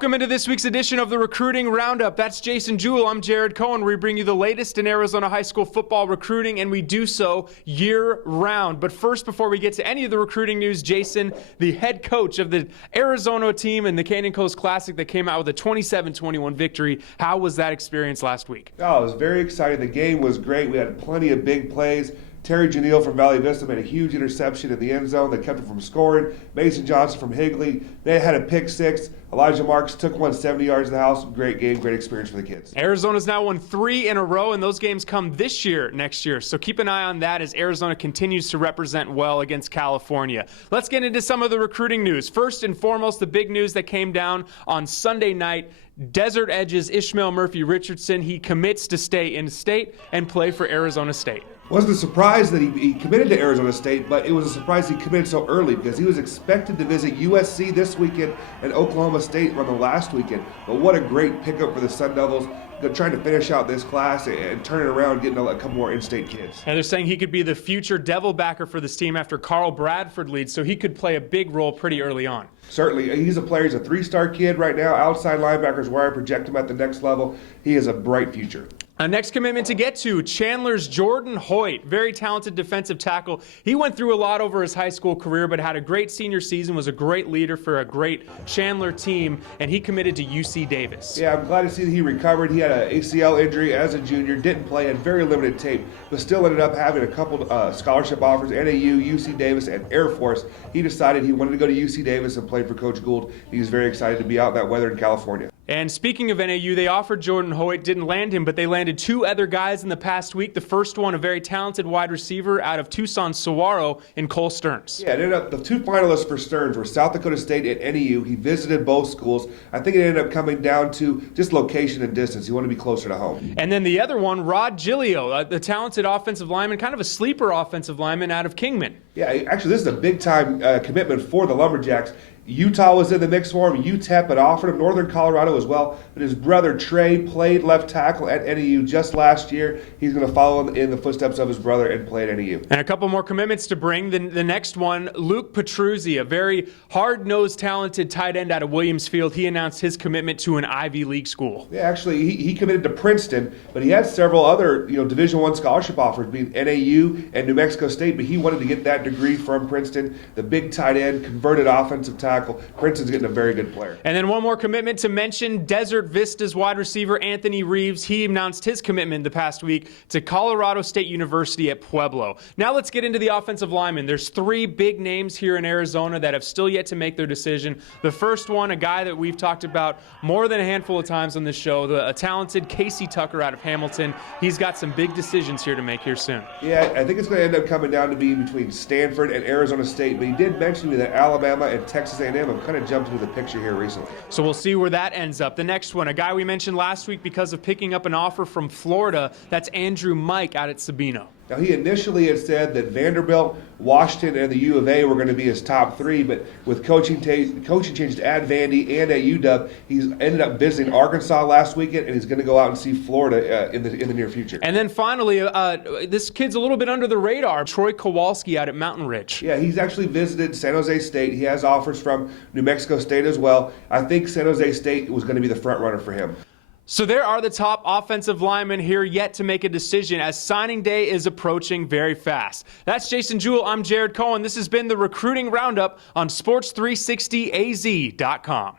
Welcome into this week's edition of the Recruiting Roundup. That's Jason Jewell. I'm Jared Cohen. We bring you the latest in Arizona high school football recruiting, and we do so year-round. But first, before we get to any of the recruiting news, Jason, the head coach of the Arizona team in the Canyon Coast Classic that came out with a 27-21 victory, how was that experience last week? Oh, it was very exciting. The game was great. We had plenty of big plays. Terry Janelle from Valley Vista made a huge interception in the end zone that kept him from scoring. Mason Johnson from Higley, they had a pick six. Elijah Marks took one 70 yards in the house. Great game, great experience for the kids. Arizona's now won 3 in a row, and those games come this year, next year. So keep an eye on that as Arizona continues to represent well against California. Let's get into some of the recruiting news. First and foremost, the big news that came down on Sunday night. Desert Edge's Ishmael Richardson, he commits to stay in state and play for Arizona State. Wasn't a surprise that he committed to Arizona State, but it was a surprise he committed so early because he was expected to visit USC this weekend and Oklahoma State on the last weekend. But what a great pickup for the Sun Devils. They're trying to finish out this class and turn it around, getting a couple more in-state kids. And they're saying he could be the future Devil backer for this team after Carl Bradford leads, so he could play a big role pretty early on. Certainly. He's a player. He's a 3-star kid right now. Outside linebacker is where I project him at the next level. He has a bright future. Our next commitment to get to, Chandler's Jordan Hoyt, very talented defensive tackle. He went through a lot over his high school career, but had a great senior season, was a great leader for a great Chandler team, and he committed to UC Davis. Yeah, I'm glad to see that he recovered. He had an ACL injury as a junior, didn't play, had very limited tape, but still ended up having a couple scholarship offers, NAU, UC Davis, and Air Force. He decided he wanted to go to UC Davis and play for Coach Gould. He's very excited to be out in that weather in California. And speaking of NAU, they offered Jordan Hoyt, didn't land him, but they landed 2 other guys in the past week. The first one, a very talented wide receiver out of Tucson, Saguaro, in Cole Stearns. Yeah, it ended up, the 2 finalists for Stearns were South Dakota State and NAU. He visited both schools. I think it ended up coming down to just location and distance. He wanted to be closer to home. And then the other one, Rod Giglio, the talented offensive lineman, kind of a sleeper offensive lineman out of Kingman. Yeah, actually, this is a big-time commitment for the Lumberjacks. Utah was in the mix for him. UTEP had offered him, Northern Colorado as well. But his brother Trey played left tackle at NAU just last year. He's going to follow in the footsteps of his brother and play at NAU. And a couple more commitments to bring. The next one, Luke Petruzzi, a very hard-nosed, talented tight end out of Williamsfield. He announced his commitment to an Ivy League school. Yeah, actually, he committed to Princeton, but he had several other Division I scholarship offers, being NAU and New Mexico State. But he wanted to get that degree from Princeton. The big tight end, converted offensive tackle. Princeton's getting a very good player. And then one more commitment to mention, Desert Vista's wide receiver Anthony Reeves. He announced his commitment the past week to Colorado State University at Pueblo. Now let's get into the offensive linemen. There's 3 big names here in Arizona that have still yet to make their decision. The first one, a guy that we've talked about more than a handful of times on this show, a talented Casey Tucker out of Hamilton. He's got some big decisions here to make here soon. Yeah, I think it's going to end up coming down to be between Stanford and Arizona State, but he did mention to me that Alabama and Texas A&M have kind of jumped into the picture here recently. So we'll see where that ends up. The next one, a guy we mentioned last week because of picking up an offer from Florida, that's Andrew Mike out at Sabino. Now, he initially had said that Vanderbilt, Washington, and the U of A were going to be his top 3, but with coaching changes at Vandy and at UW, he's ended up visiting Arkansas last weekend, and he's going to go out and see Florida in the near future. And then finally, this kid's a little bit under the radar, Troy Kowalski out at Mountain Ridge. Yeah, he's actually visited San Jose State. He has offers from New Mexico State as well. I think San Jose State was going to be the front runner for him. So there are the top offensive linemen here yet to make a decision as signing day is approaching very fast. That's Jason Jewell. I'm Jared Cohen. This has been the Recruiting Roundup on Sports360AZ.com.